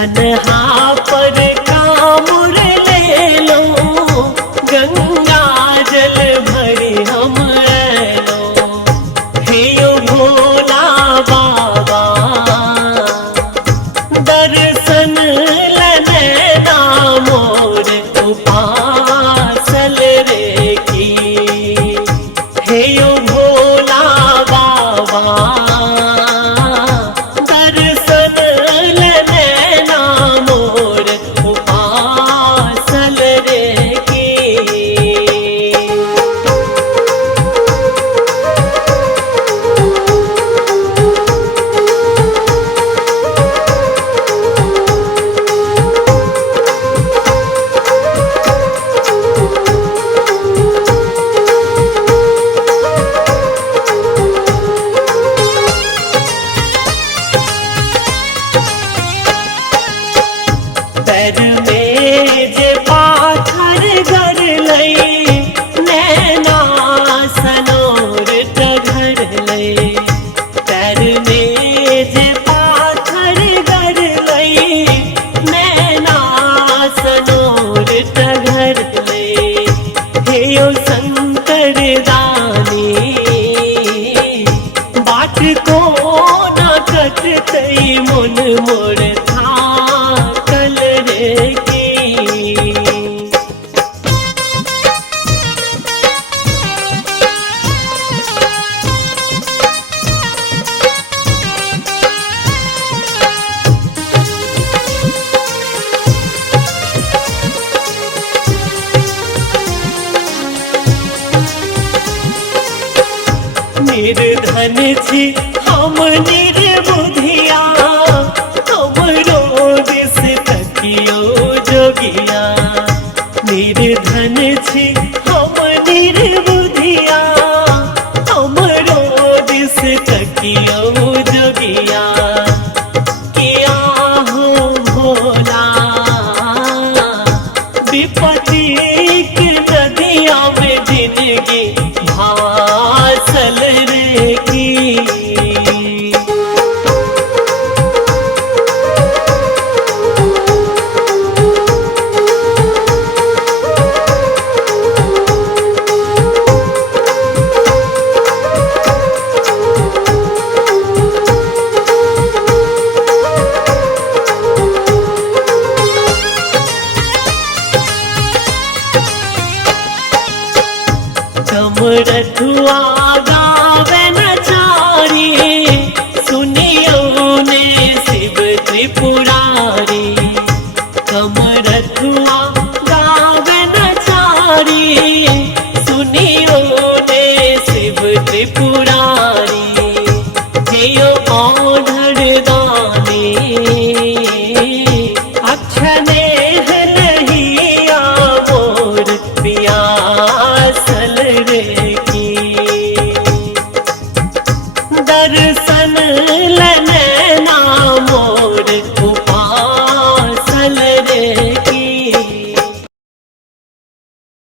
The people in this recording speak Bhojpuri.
तन्हा पर कामुर ले लो, गंगा जल भरी हम लो। हे यो भोला बाबा दर्शन लने ना मोर उपासल रे की। हे यो भोला बाबा पैर में जे पाथर गड़ लई, नैना सनोर टघर लई। पैर में जे पाथर गड़ लई, नैना सनोर टघर लई। हे यो शंकर दानी बाट को न कटतई मुन मोर निर्धन छी हम निर्बुधिया, हमरो दिस तकियो जोगिया। निर्धन छी हम निर्बुधिया, हमरो दिस तकियो जोगिया। किया हो भोला विपत्ति के नदिया में जिंदगी भासल रे की। कमरथुआ गावे नचारी, सुनियो ने शिव त्रिपुरारी। कमरथुआ गावे नचारी, सुनियो ने शिव त्रिपुरारी। हे यो औढ़ दानी अक्षने नहीं मोर पियासल रे की। दर्शन लने ना मोर उपासल रे।